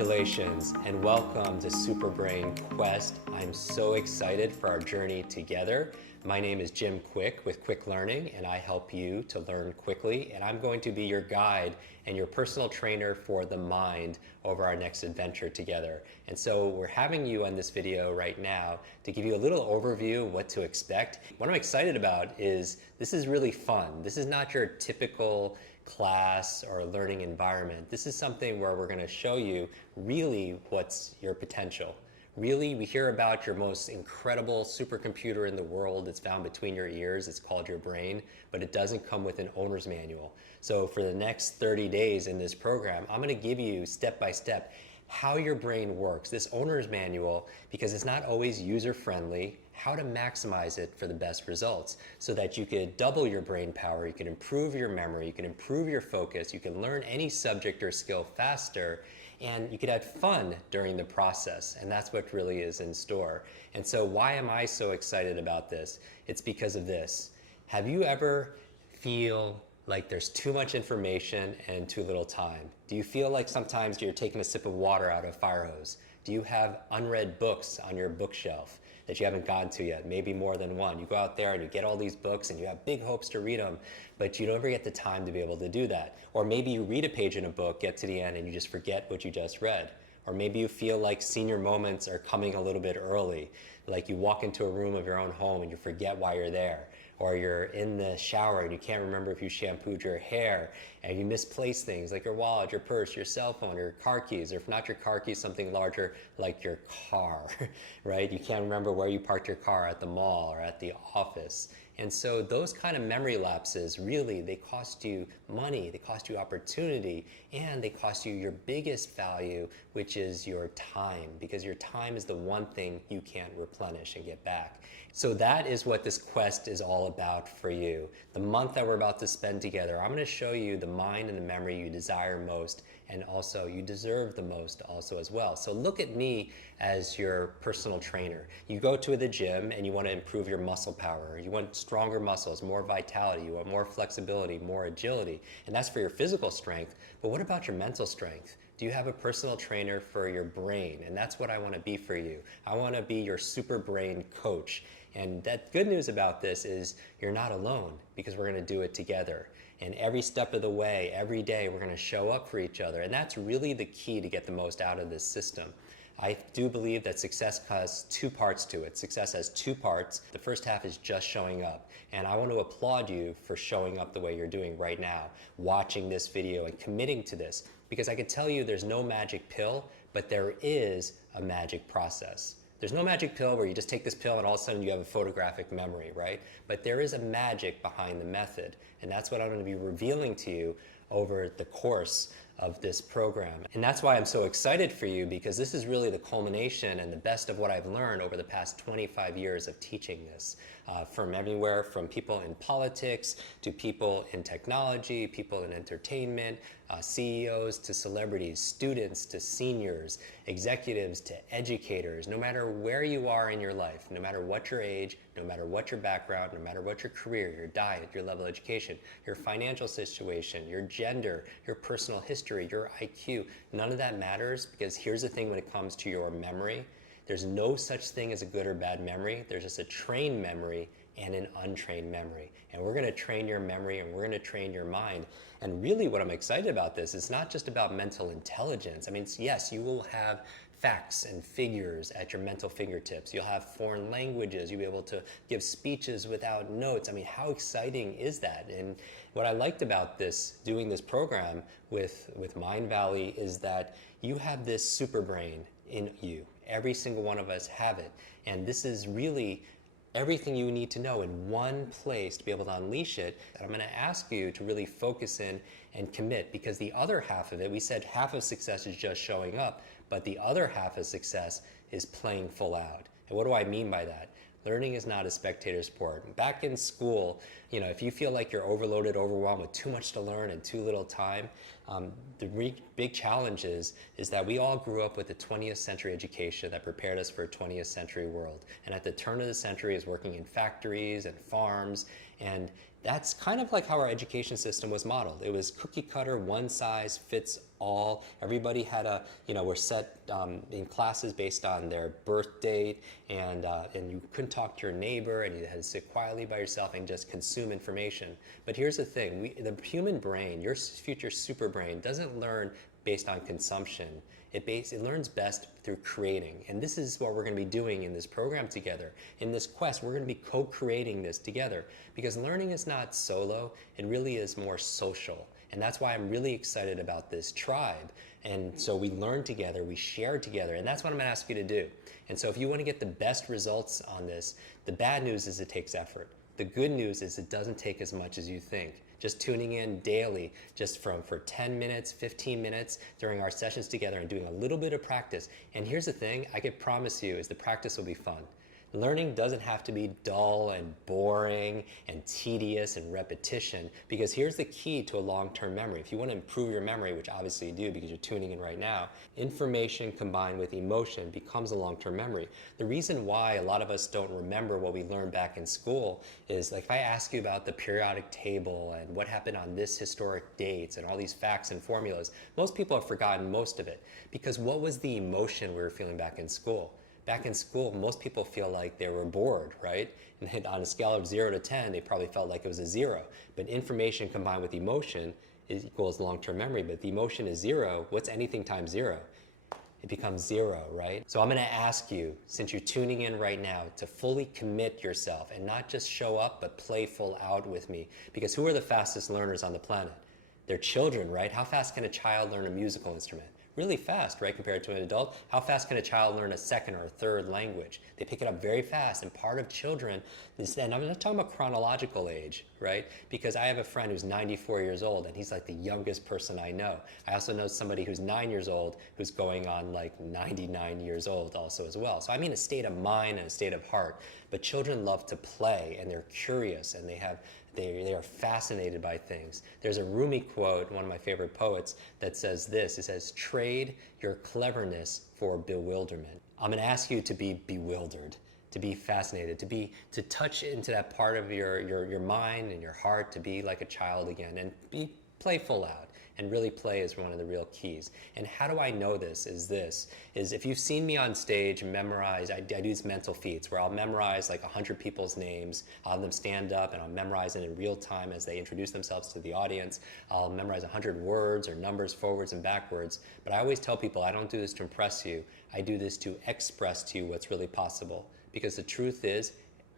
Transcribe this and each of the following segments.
Congratulations and welcome to Superbrain Quest. I'm so excited for our journey together. My name is Jim Quick with Quick Learning, and I help you to learn quickly, and I'm going to be your guide and your personal trainer for the mind over our next adventure together. And so we're having you on this video right now to give you a little overview of what to expect. What I'm excited about is this is really fun. This is not your typical class or learning environment. This is something where we're going to show you really what's your potential. Really, we hear about your most incredible supercomputer in the world. It's found between your ears. It's called your brain, but it doesn't come with an owner's manual. So for the next 30 days in this program, I'm going to give you step by step how your brain works, this owner's manual, because it's not always user-friendly, how to maximize it for the best results so that you could double your brain power, you can improve your memory, you can improve your focus, you can learn any subject or skill faster, and you could have fun during the process, and that's what really is in store. And so why am I so excited about this? It's because of this. Have you ever feel like there's too much information and too little time? Do you feel like sometimes you're taking a sip of water out of a fire hose? Do you have unread books on your bookshelf that you haven't gotten to yet? Maybe more than one. You go out there and you get all these books and you have big hopes to read them, but you never get the time to be able to do that. Or maybe you read a page in a book, get to the end, and you just forget what you just read. Or maybe you feel like senior moments are coming a little bit early, like you walk into a room of your own home and you forget why you're there. Or you're in the shower and you can't remember if you shampooed your hair and you misplace things like your wallet, your purse, your cell phone, your car keys, or if not your car keys, something larger like your car, right? You can't remember where you parked your car at the mall or at the office. And so those kind of memory lapses, really, they cost you money, they cost you opportunity, and they cost you your biggest value, which is your time, because your time is the one thing you can't replenish and get back. So that is what this quest is all about for you. The month that we're about to spend together, I'm going to show you the mind and the memory you desire most, and also you deserve the most also as well. So look at me as your personal trainer. You go to the gym and you want to improve your muscle power. You want stronger muscles, more vitality, you want more flexibility, more agility, and that's for your physical strength. But what about your mental strength? Do you have a personal trainer for your brain? And that's what I want to be for you. I want to be your super brain coach. And that good news about this is you're not alone, because we're going to do it together. And every step of the way, every day, we're going to show up for each other. And that's really the key to get the most out of this system. I do believe that success has two parts to it. Success has two parts. The first half is just showing up. And I want to applaud you for showing up the way you're doing right now, watching this video and committing to this. Because I can tell you there's no magic pill, but there is a magic process. There's no magic pill where you just take this pill and all of a sudden you have a photographic memory, right? But there is a magic behind the method, and that's what I'm going to be revealing to you over the course of this program. And that's why I'm so excited for you, because this is really the culmination and the best of what I've learned over the past 25 years of teaching this. From everywhere, from people in politics to people in technology, people in entertainment, CEOs to celebrities, students to seniors, executives to educators. No matter where you are in your life, no matter what your age, no matter what your background, no matter what your career, your diet, your level of education, your financial situation, your gender, your personal history, your IQ, none of that matters, because here's the thing when it comes to your memory. There's no such thing as a good or bad memory. There's just a trained memory and an untrained memory. And we're going to train your memory and we're going to train your mind. And really what I'm excited about this is not just about mental intelligence. I mean, yes, you will have facts and figures at your mental fingertips. You'll have foreign languages. You'll be able to give speeches without notes. I mean, how exciting is that? And what I liked about doing this program with Mindvalley is that you have this super brain in you. Every single one of us have it. And this is really everything you need to know in one place to be able to unleash it. And I'm going to ask you to really focus in and commit, because the other half of it, we said half of success is just showing up, but the other half of success is playing full out. And what do I mean by that? Learning is not a spectator sport. Back in school, if you feel like you're overloaded, overwhelmed with too much to learn and too little time, the big challenge is that we all grew up with a 20th century education that prepared us for a 20th century world. And at the turn of the century is working in factories and farms And that's kind of like how our education system was modeled. It was cookie cutter, one size fits all. Everybody had were set in classes based on their birth date, and you couldn't talk to your neighbor, and you had to sit quietly by yourself and just consume information. But here's the thing, the human brain, your future super brain, doesn't learn based on consumption. It learns best through creating. And this is what we're going to be doing in this program together. In this quest, we're going to be co-creating this together, because learning is not solo, it really is more social. And that's why I'm really excited about this tribe. And so we learn together, we share together, and that's what I'm going to ask you to do. And so if you want to get the best results on this, the bad news is it takes effort. The good news is it doesn't take as much as you think. Just tuning in daily, just for 10 minutes, 15 minutes during our sessions together, and doing a little bit of practice. And here's the thing, I can promise you, is the practice will be fun. Learning doesn't have to be dull and boring and tedious and repetition, because here's the key to a long-term memory. If you want to improve your memory, which obviously you do because you're tuning in right now, information combined with emotion becomes a long-term memory. The reason why a lot of us don't remember what we learned back in school is, like, if I ask you about the periodic table and what happened on this historic dates and all these facts and formulas, most people have forgotten most of it, because what was the emotion we were feeling back in school? Back in school, most people feel like they were bored, right? And on a scale of 0 to 10, they probably felt like it was a 0. But information combined with emotion equals long-term memory. But if the emotion is 0, what's anything times 0? It becomes 0, right? So I'm going to ask you, since you're tuning in right now, to fully commit yourself and not just show up, but play full out with me. Because who are the fastest learners on the planet? They're children, right? How fast can a child learn a musical instrument? Really fast, right, compared to an adult. How fast can a child learn a second or a third language? They pick it up very fast, and part of children is, and I'm not talking about chronological age, right, because I have a friend who's 94 years old, and he's like the youngest person I know. I also know somebody who's 9 years old who's going on like 99 years old also as well. So I mean a state of mind and a state of heart. But children love to play, and they're curious, and they are fascinated by things. There's a Rumi quote, one of my favorite poets, that says this. It says, "Trade your cleverness for bewilderment." I'm going to ask you to be bewildered, to be fascinated, to touch into that part of your mind and your heart, to be like a child again, and be playful out. And really play is one of the real keys. And how do I know this? Is if you've seen me on stage memorize, I do these mental feats where I'll memorize like 100 people's names, I'll have them stand up and I'll memorize it in real time as they introduce themselves to the audience. I'll memorize 100 words or numbers forwards and backwards. But I always tell people I don't do this to impress you. I do this to express to you what's really possible. Because the truth is,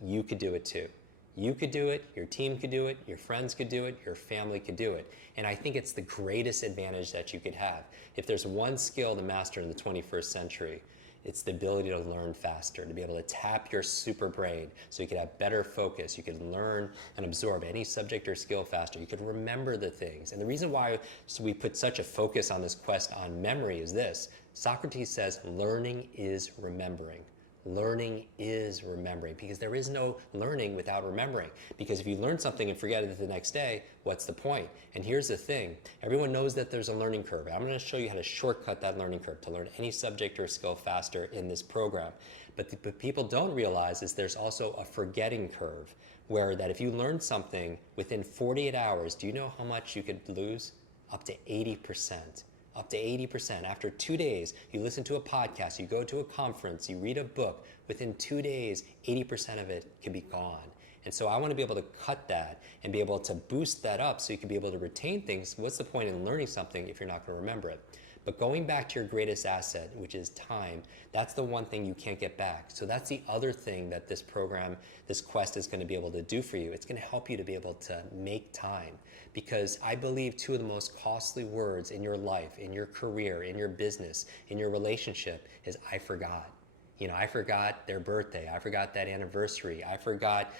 you could do it too. You could do it, your team could do it, your friends could do it, your family could do it. And I think it's the greatest advantage that you could have. If there's one skill to master in the 21st century, it's the ability to learn faster, to be able to tap your super brain so you could have better focus. You could learn and absorb any subject or skill faster. You could remember the things. And the reason why we put such a focus on this quest on memory is this. Socrates says, learning is remembering. Learning is remembering, because there is no learning without remembering. Because if you learn something and forget it the next day, what's the point? And here's the thing. Everyone knows that there's a learning curve. I'm going to show you how to shortcut that learning curve to learn any subject or skill faster in this program. But what people don't realize is there's also a forgetting curve, where that if you learn something within 48 hours, do you know how much you could lose? Up to 80%. Up to 80%. After 2 days, you listen to a podcast, you go to a conference, you read a book, within 2 days, 80% of it can be gone. And so I want to be able to cut that and be able to boost that up so you can be able to retain things. What's the point in learning something if you're not going to remember it? But going back to your greatest asset, which is time, that's the one thing you can't get back. So that's the other thing that this program, this quest is going to be able to do for you. It's going to help you to be able to make time. Because I believe two of the most costly words in your life, in your career, in your business, in your relationship is I forgot. You know, I forgot their birthday. I forgot that anniversary. I forgot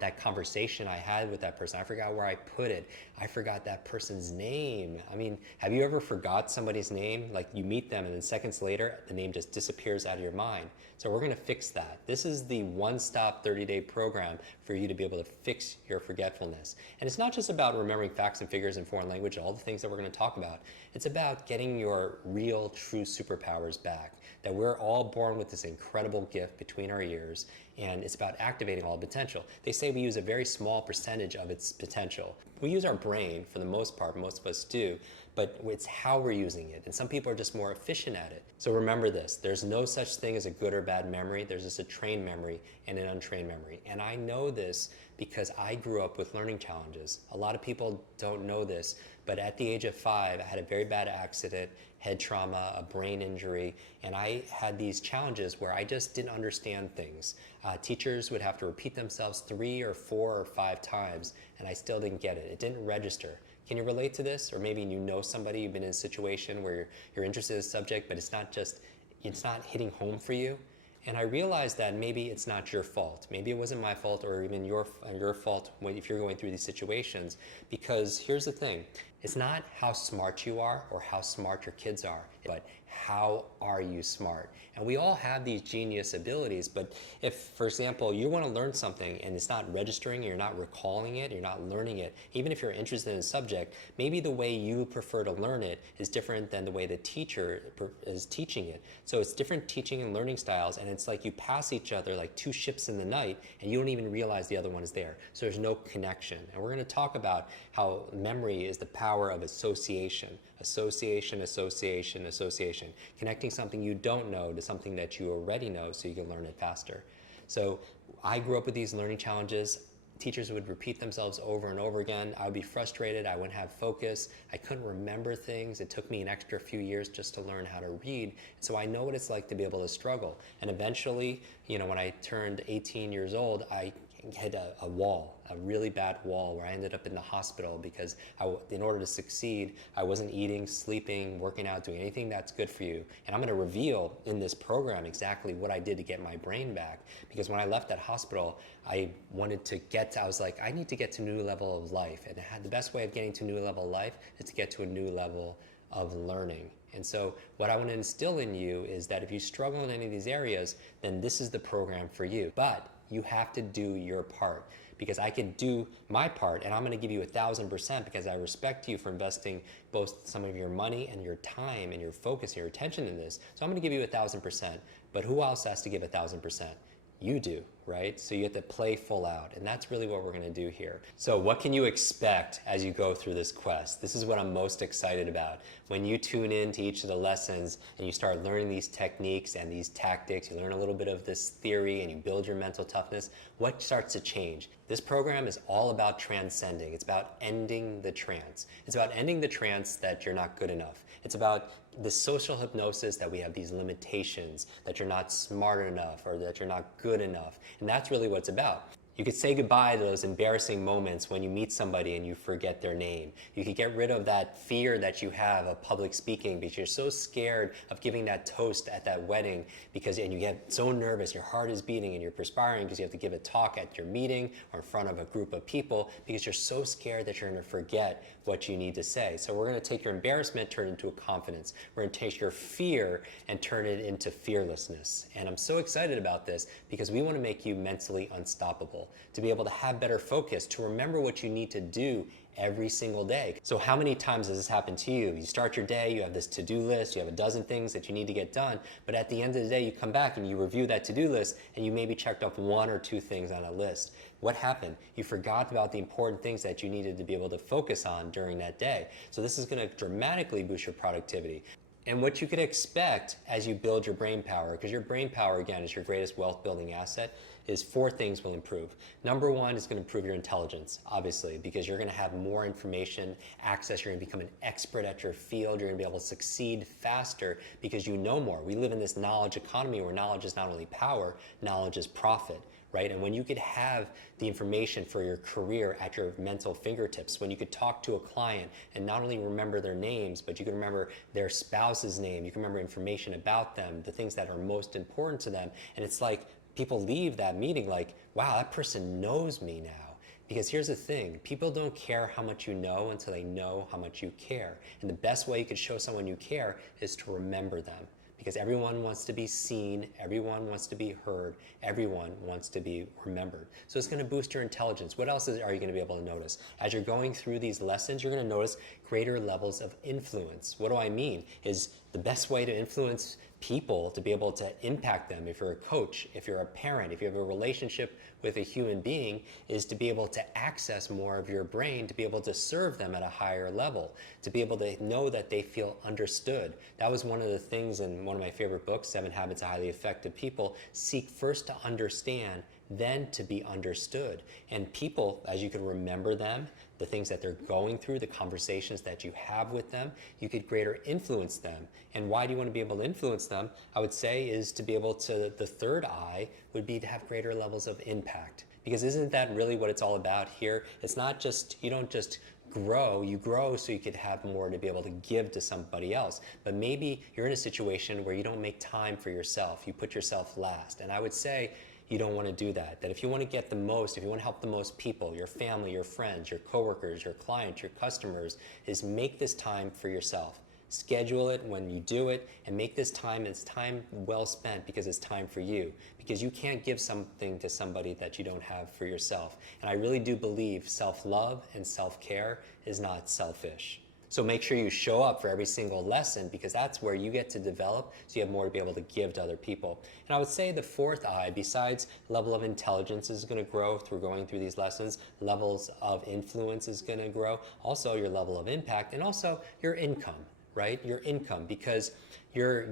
that conversation I had with that person. I forgot where I put it. I forgot that person's name. I mean, have you ever forgot somebody's name? Like you meet them and then seconds later, the name just disappears out of your mind. So we're going to fix that. This is the one-stop 30-day program for you to be able to fix your forgetfulness. And it's not just about remembering facts and figures in foreign language, all the things that we're going to talk about. It's about getting your real, true superpowers back. That we're all born with this incredible gift between our ears, and it's about activating all the potential. They say we use a very small percentage of its potential. We use our brain for the most part, most of us do, but it's how we're using it. And some people are just more efficient at it. So remember this, there's no such thing as a good or bad memory. There's just a trained memory and an untrained memory. And I know this because I grew up with learning challenges. A lot of people don't know this, but at the age of 5, I had a very bad accident, head trauma, a brain injury, and I had these challenges where I just didn't understand things. Teachers would have to repeat themselves 3 or 4 or 5 times, and I still didn't get it. It didn't register. Can you relate to this? Or maybe you know somebody, you've been in a situation where you're interested in a subject, but it's not hitting home for you. And I realized that maybe it's not your fault. Maybe it wasn't my fault or even your fault if you're going through these situations. Because here's the thing, it's not how smart you are or how smart your kids are, but how are you smart? And we all have these genius abilities, but if, for example, you want to learn something and it's not registering, you're not recalling it, you're not learning it, even if you're interested in a subject, maybe the way you prefer to learn it is different than the way the teacher is teaching it. So it's different teaching and learning styles, and it's like you pass each other like 2 ships in the night and you don't even realize the other one is there. So there's no connection. And we're going to talk about how memory is the power of association. Association, association, association. Connecting something you don't know to something that you already know so you can learn it faster. So I grew up with these learning challenges. Teachers would repeat themselves over and over again. I would be frustrated. I wouldn't have focus. I couldn't remember things. It took me an extra few years just to learn how to read. So I know what it's like to be able to struggle. And eventually, when I turned 18 years old, I hit a wall, a really bad wall, where I ended up in the hospital because in order to succeed, I wasn't eating, sleeping, working out, doing anything that's good for you. And I'm going to reveal in this program exactly what I did to get my brain back. Because when I left that hospital, I was like, I need to get to a new level of life. And the best way of getting to a new level of life is to get to a new level of learning. And so what I want to instill in you is that if you struggle in any of these areas, then this is the program for you. But you have to do your part, because I can do my part and I'm going to give you 1,000% because I respect you for investing both some of your money and your time and your focus and your attention in this. So I'm going to give you 1,000%, but who else has to give 1,000%? You do, right? So you have to play full out, and that's really what we're going to do here. So what can you expect as you go through this quest? This is what I'm most excited about. When you tune in to each of the lessons and you start learning these techniques and these tactics, you learn a little bit of this theory and you build your mental toughness, what starts to change? This program is all about transcending. It's about ending the trance. It's about ending the trance that you're not good enough. It's about the social hypnosis that we have these limitations, that you're not smart enough or that you're not good enough. And that's really what it's about. You could say goodbye to those embarrassing moments when you meet somebody and you forget their name. You could get rid of that fear that you have of public speaking because you're so scared of giving that toast at that wedding and you get so nervous, your heart is beating and you're perspiring because you have to give a talk at your meeting or in front of a group of people because you're so scared that you're going to forget what you need to say. So we're going to take your embarrassment, turn it into a confidence. We're going to take your fear and turn it into fearlessness. And I'm so excited about this because we want to make you mentally unstoppable, to be able to have better focus, to remember what you need to do every single day. So how many times has this happened to you? You start your day, you have this to-do list, you have a dozen things that you need to get done, but at the end of the day, you come back and you review that to-do list and you maybe checked off 1 or 2 things on a list. What happened? You forgot about the important things that you needed to be able to focus on during that day. So this is going to dramatically boost your productivity. And what you could expect as you build your brain power, because your brain power, again, is your greatest wealth building asset, is 4 things will improve. Number 1 is going to improve your intelligence, obviously, because you're going to have more information access. You're going to become an expert at your field. You're going to be able to succeed faster because you know more. We live in this knowledge economy where knowledge is not only power, knowledge is profit. Right? And when you could have the information for your career at your mental fingertips, when you could talk to a client and not only remember their names, but you can remember their spouse's name, you can remember information about them, the things that are most important to them. And it's like people leave that meeting like, wow, that person knows me now. Because here's the thing, people don't care how much you know until they know how much you care. And the best way you could show someone you care is to remember them. Because everyone wants to be seen, everyone wants to be heard, everyone wants to be remembered. So it's going to boost your intelligence. What else are you going to be able to notice? As you're going through these lessons, you're going to notice greater levels of influence. What do I mean? Is The best way to influence people, to be able to impact them, if you're a coach, if you're a parent, if you have a relationship with a human being, is to be able to access more of your brain, to be able to serve them at a higher level, to be able to know that they feel understood. That was one of the things in one of my favorite books, 7 Habits of Highly Effective People. Seek first to understand, then to be understood. And people, as you can remember them, the things that they're going through, the conversations that you have with them, you could greater influence them. And why do you want to be able to influence them? I would say is to be able to, the third I would be to have greater levels of impact. Because isn't that really what it's all about here? It's not just, you don't just grow, you grow so you could have more to be able to give to somebody else. But maybe you're in a situation where you don't make time for yourself, you put yourself last. And I would say, you don't want to do that. That if you want to get the most, if you want to help the most people, your family, your friends, your coworkers, your clients, your customers, is make this time for yourself. Schedule it when you do it, and make this time, it's time well spent because it's time for you. Because you can't give something to somebody that you don't have for yourself. And I really do believe self-love and self-care is not selfish. So make sure you show up for every single lesson, because that's where you get to develop, so you have more to be able to give to other people. And I would say the fourth I, besides level of intelligence is going to grow through going through these lessons, levels of influence is going to grow, also your level of impact, and also your income, right? Your income, because your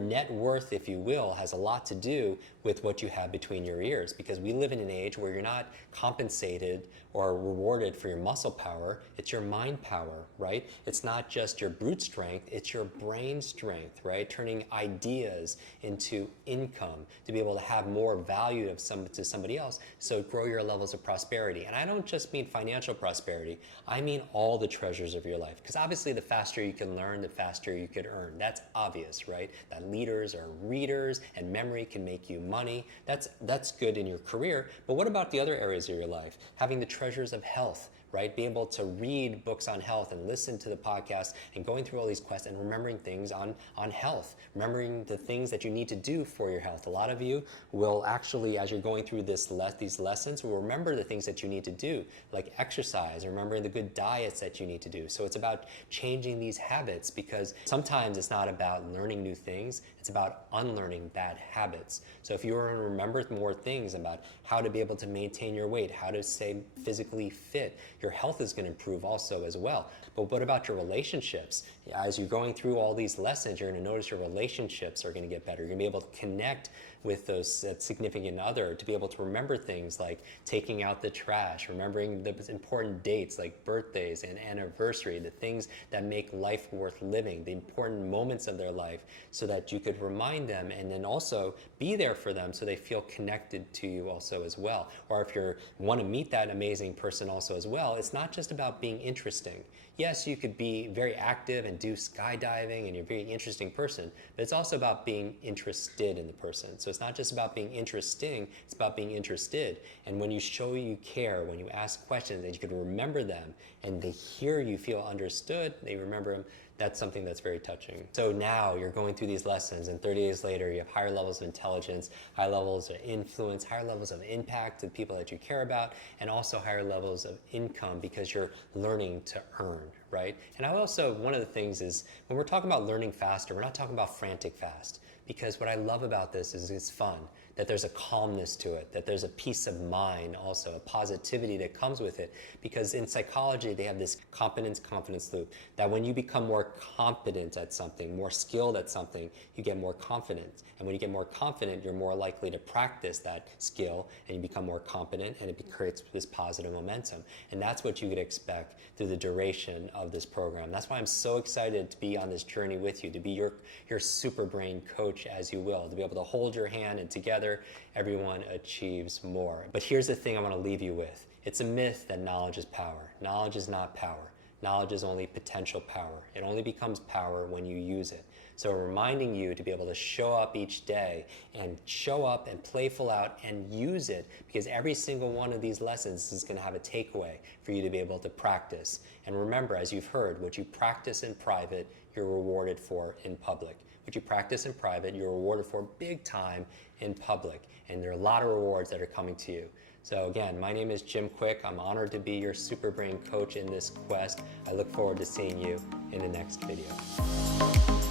net worth, if you will, has a lot to do with what you have between your ears, because we live in an age where you're not compensated or rewarded for your muscle power, it's your mind power, right? It's not just your brute strength, it's your brain strength, right? Turning ideas into income to be able to have more value to somebody else, so grow your levels of prosperity. And I don't just mean financial prosperity, I mean all the treasures of your life, because obviously the faster you can learn, the faster you could earn. That's obvious, right? That leaders are readers and memory can make you money. That's good in your career, but what about the other areas of your life? Having the treasures of health, right? Being able to read books on health and listen to the podcast and going through all these quests and remembering things on health, remembering the things that you need to do for your health. A lot of you will actually, as you're going through these lessons, will remember the things that you need to do, like exercise, remembering the good diets that you need to do. So it's about changing these habits, because sometimes it's not about learning new things, it's about unlearning bad habits. So if you want to remember more things about how to be able to maintain your weight, how to stay physically fit, your health is going to improve also as well. But what about your relationships? As you're going through all these lessons, you're going to notice your relationships are going to get better. You're going to be able to connect with that significant other, to be able to remember things like taking out the trash, remembering the important dates like birthdays and anniversary, the things that make life worth living, the important moments of their life, so that you could remind them and then also be there for them so they feel connected to you also as well. Or if you want to meet that amazing person also as well, it's not just about being interesting. Yes, you could be very active and do skydiving and you're a very interesting person, but it's also about being interested in the person. So it's not just about being interesting, it's about being interested. And when you show you care, when you ask questions and you can remember them and they hear you feel understood, they remember them, that's something that's very touching. So now you're going through these lessons and 30 days later you have higher levels of intelligence, higher levels of influence, higher levels of impact to the people that you care about, and also higher levels of income because you're learning to earn, right? And I also, one of the things is when we're talking about learning faster, we're not talking about frantic fast, because what I love about this is it's fun, that there's a calmness to it, that there's a peace of mind also, a positivity that comes with it. Because in psychology, they have this competence-confidence loop, that when you become more competent at something, more skilled at something, you get more confident. And when you get more confident, you're more likely to practice that skill, and you become more competent, and it creates this positive momentum. And that's what you could expect through the duration of this program. That's why I'm so excited to be on this journey with you, to be your super brain coach, as you will, to be able to hold your hand, and together everyone achieves more. But here's the thing I want to leave you with. It's a myth that knowledge is power. Knowledge is not power. Knowledge is only potential power. It only becomes power when you use it. So reminding you to be able to show up each day and show up and playful out and use it, because every single one of these lessons is going to have a takeaway for you to be able to practice. And remember, as you've heard, what you practice in private, you're rewarded for in public. What you practice in private, you're rewarded for big time in public. And there are a lot of rewards that are coming to you. So again, my name is Jim Kwik. I'm honored to be your super brain coach in this quest. I look forward to seeing you in the next video.